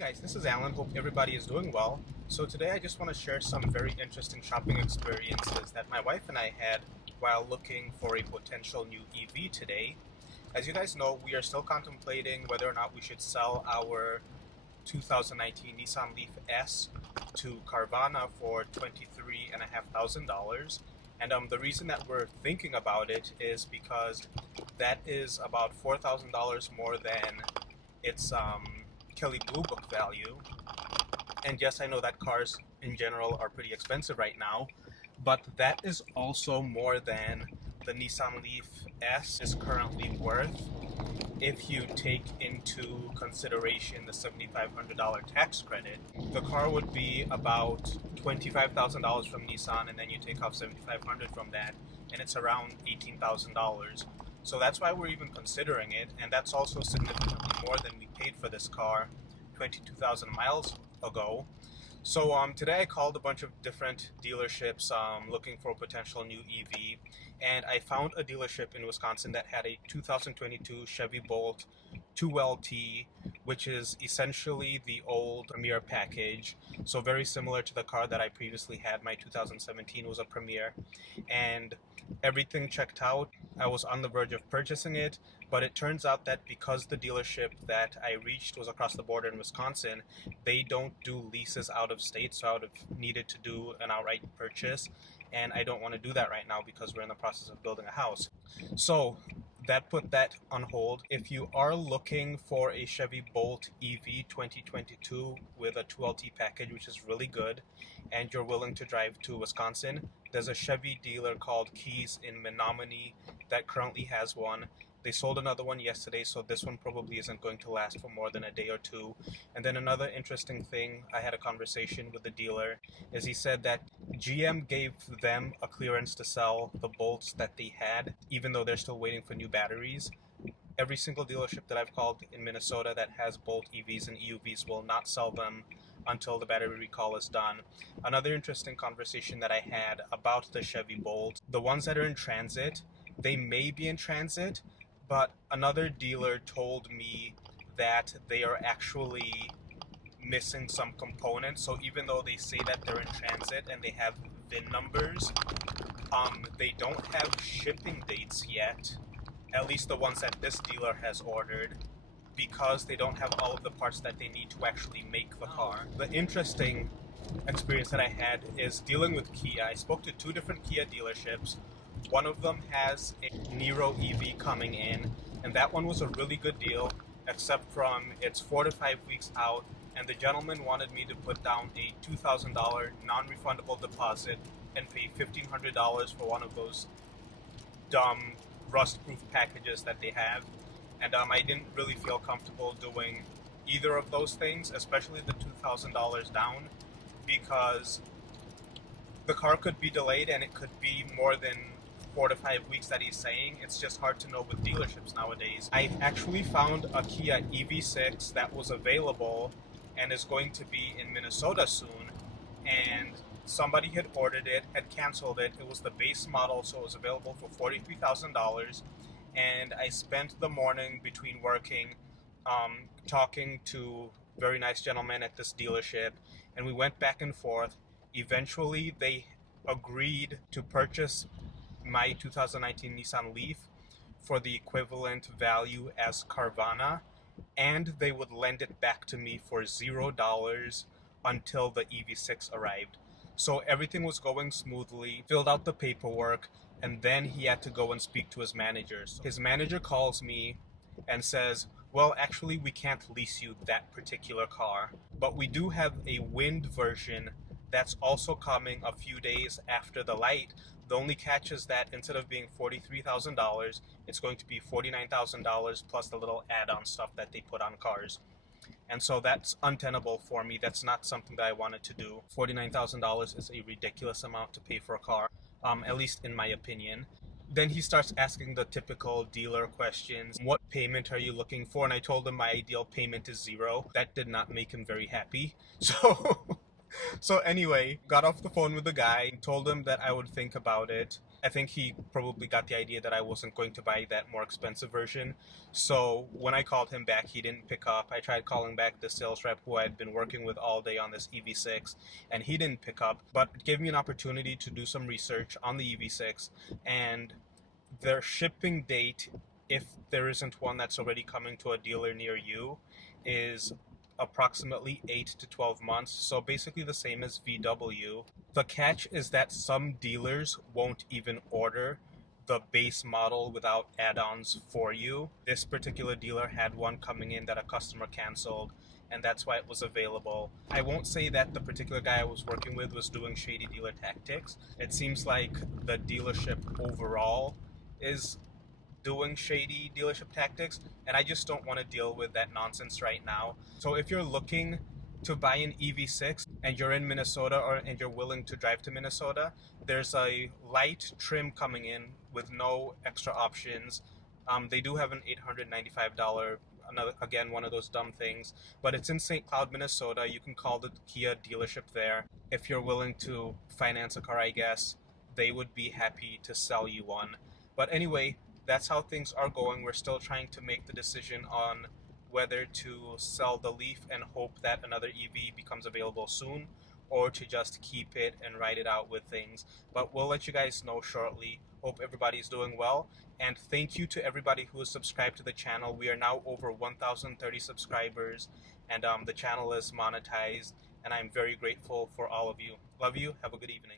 Guys, this is Alan. Hope everybody is doing well. So today I just want to share some very interesting shopping experiences that my wife and I had while looking for a potential new EV today. As you guys know, we are still contemplating whether or not we should sell our 2019 Nissan Leaf S to Carvana for $23,500. And the reason that we're thinking about it is because that is about $4,000 more than its Kelly Blue Book value. And yes, I know that cars in general are pretty expensive right now, but that is also more than the Nissan Leaf S is currently worth if you take into consideration the $7,500 tax credit. The car would be about $25,000 from Nissan, and then you take off $7,500 from that, and it's around $18,000. So that's why we're even considering it, and that's also significantly more than we paid for this car 22,000 miles ago. So today I called a bunch of different dealerships looking for a potential new EV, and I found a dealership in Wisconsin that had a 2022 Chevy Bolt 2LT, which is essentially the old Premier package. So very similar to the car that I previously had. My 2017 was a Premier, and everything checked out. I was on the verge of purchasing it, but it turns out that because the dealership that I reached was across the border in Wisconsin, they don't do leases out of state, so I would have needed to do an outright purchase, and I don't want to do that right now because we're in the process of building a house. So that put that on hold. If you are looking for a Chevy Bolt EV 2022 with a 2LT package, which is really good, and you're willing to drive to Wisconsin, there's a Chevy dealer called Keys in Menominee that currently has one. They sold another one yesterday, so this one probably isn't going to last for more than a day or two. And then another interesting thing, I had a conversation with the dealer, is he said that GM gave them a clearance to sell the Bolts that they had, even though they're still waiting for new batteries. Every single dealership that I've called in Minnesota that has Bolt EVs and EUVs will not sell them until the battery recall is done. Another interesting conversation that I had about the Chevy Bolt, the ones that are in transit, they may be in transit, but another dealer told me that they are actually missing some components. So even though they say that they're in transit and they have VIN numbers, they don't have shipping dates yet, at least the ones that this dealer has ordered, because they don't have all of the parts that they need to actually make the car. The interesting experience that I had is dealing with Kia. I spoke to two different Kia dealerships. One of them has a Niro EV coming in, and that one was a really good deal, except from it's 4 to 5 weeks out, and the gentleman wanted me to put down a $2,000 non-refundable deposit and pay $1,500 for one of those dumb rust-proof packages that they have. And I didn't really feel comfortable doing either of those things, especially the $2,000 down, because the car could be delayed and it could be more than 4 to 5 weeks that he's saying. It's just hard to know with dealerships nowadays. I actually found a Kia EV6 that was available and is going to be in Minnesota soon, and somebody had ordered it, had canceled it. It was the base model, so it was available for $43,000, and I spent the morning between working talking to very nice gentlemen at this dealership, and we went back and forth. Eventually they agreed to purchase my 2019 Nissan Leaf for the equivalent value as Carvana, and they would lend it back to me for $0 until the EV6 arrived. So everything was going smoothly, filled out the paperwork, and then he had to go and speak to his managers. His manager calls me and says, well, actually we can't lease you that particular car, but we do have a wind version that's also coming a few days after the light. The only catch is that instead of being $43,000, it's going to be $49,000 plus the little add-on stuff that they put on cars. And so that's untenable for me. That's not something that I wanted to do. $49,000 is a ridiculous amount to pay for a car, at least in my opinion. Then he starts asking the typical dealer questions. What payment are you looking for? And I told him my ideal payment is $0. That did not make him very happy. So anyway, got off the phone with the guy, told him that I would think about it, I think he probably got the idea that I wasn't going to buy that more expensive version. So when I called him back, he didn't pick up. I tried calling back the sales rep who I had been working with all day on this EV6, and he didn't pick up. But it gave me an opportunity to do some research on the EV6, and their shipping date, if there isn't one that's already coming to a dealer near you, is approximately 8 to 12 months. So basically the same as VW. The catch is that some dealers won't even order the base model without add-ons for you. This particular dealer had one coming in that a customer canceled, and that's why it was available. I won't say that the particular guy I was working with was doing shady dealer tactics. It seems like the dealership overall is doing shady dealership tactics, and I just don't want to deal with that nonsense right now. So if you're looking to buy an EV6 and you're in Minnesota and you're willing to drive to Minnesota, there's a light trim coming in with no extra options. They do have an $895, another, again, one of those dumb things, but it's in St. Cloud, Minnesota. You can call the Kia dealership there. If you're willing to finance a car, I guess they would be happy to sell you one. But anyway, that's how things are going. We're still trying to make the decision on whether to sell the Leaf and hope that another EV becomes available soon, or to just keep it and ride it out with things. But we'll let you guys know shortly. Hope everybody's doing well, and thank you to everybody who is subscribed to the channel. We are now over 1,030 subscribers, and the channel is monetized, and I'm very grateful for all of you. Love you. Have a good evening.